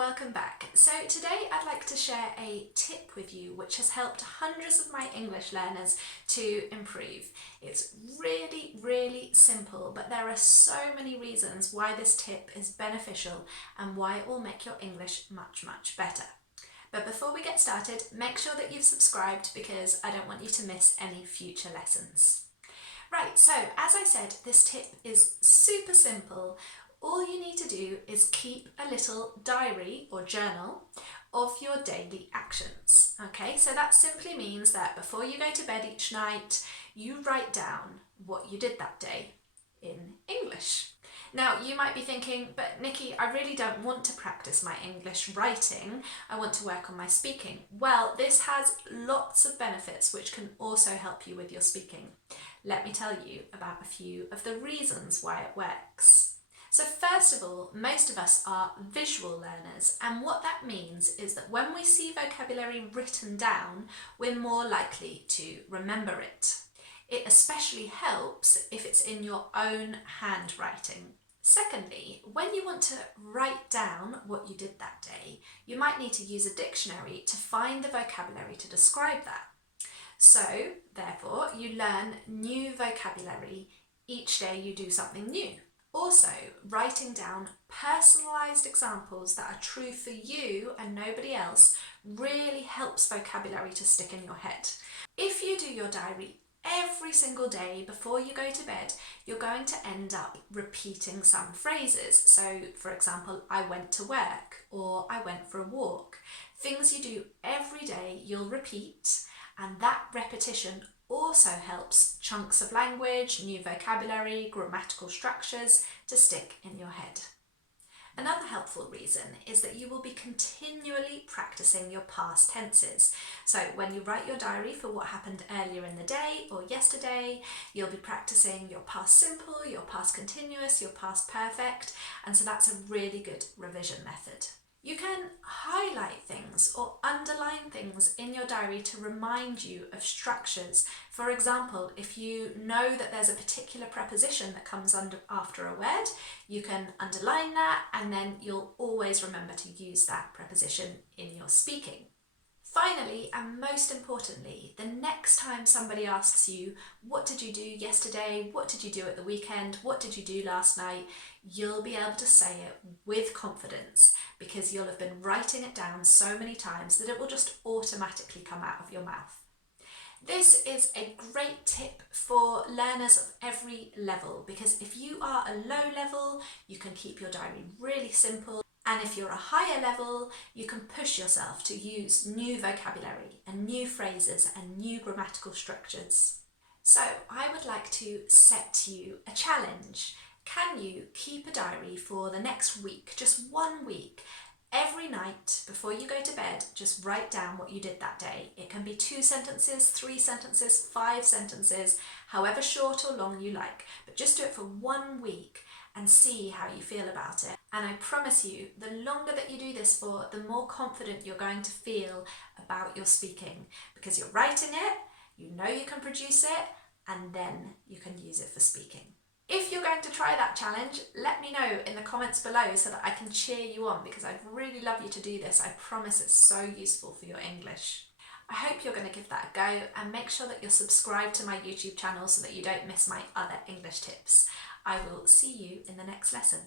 welcome back. So today I'd like to share a tip with you which has helped hundreds of my English learners to improve. It's really simple, but there are so many reasons why this tip is beneficial and why it will make your English much better. But before we get started, make sure that you've subscribed because I don't want you to miss any future lessons. Right, so as I said, this tip is super simple. All you need to do is keep a little diary or journal of your daily actions. Okay, so that simply means that before you go to bed each night, you write down what you did that day in English. Now, you might be thinking, but Nikki, I really don't want to practice my English writing. I want to work on my speaking. Well, this has lots of benefits which can also help you with your speaking. Let me tell you about a few of the reasons why it works. So first of all, most of us are visual learners, and what that means is that when we see vocabulary written down, we're more likely to remember it. It especially helps if it's in your own handwriting. Secondly, when you want to write down what you did that day, you might need to use a dictionary to find the vocabulary to describe that. So, therefore, you learn new vocabulary each day you do something new. Also, writing down personalised examples that are true for you and nobody else really helps vocabulary to stick in your head. If you do your diary every single day before you go to bed, you're going to end up repeating some phrases. So, for example, I went to work or I went for a walk. Things you do every day you'll repeat, and that repetition also helps chunks of language, new vocabulary, grammatical structures to stick in your head. Another helpful reason is that you will be continually practicing your past tenses. So when you write your diary for what happened earlier in the day or yesterday, you'll be practicing your past simple, your past continuous, your past perfect, and so that's a really good revision method. You can highlight things or underline things in your diary to remind you of structures. For example, if you know that there's a particular preposition that comes after a word, you can underline that and then you'll always remember to use that preposition in your speaking. Finally, and most importantly, the next time somebody asks you, what did you do yesterday? What did you do at the weekend? What did you do last night? You'll be able to say it with confidence because you'll have been writing it down so many times that it will just automatically come out of your mouth. This is a great tip for learners of every level because if you are a low level, you can keep your diary really simple. And if you're a higher level, you can push yourself to use new vocabulary and new phrases and new grammatical structures. So I would like to set you a challenge. Can you keep a diary for the next week, just 1 week? Every night before you go to bed, just write down what you did that day. It can be 2 sentences, 3 sentences, 5 sentences, however short or long you like, but just do it for 1 week and see how you feel about it. And I promise you, the longer that you do this for, the more confident you're going to feel about your speaking because you're writing it, you know you can produce it, and then you can use it for speaking. If you're going to try that challenge, let me know in the comments below so that I can cheer you on because I'd really love you to do this. I promise it's so useful for your English. I hope you're going to give that a go and make sure that you're subscribed to my YouTube channel so that you don't miss my other English tips. I will see you in the next lesson.